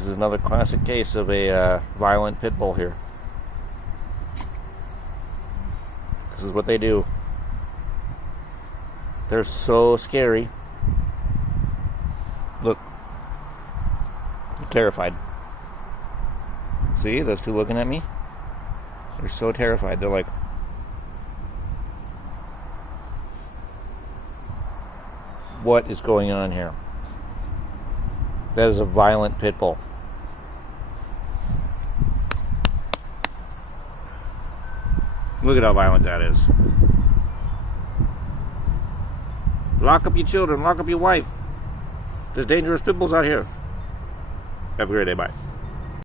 This is another classic case of a violent pit bull here. This is what they do. They're so scary. Look. They're terrified. See, those two looking at me? They're so terrified. They're like, what is going on here? That is a violent pit bull. Look at how violent that is. Lock up your children. Lock up your wife. There's dangerous pit bulls out here. Have a great day. Bye.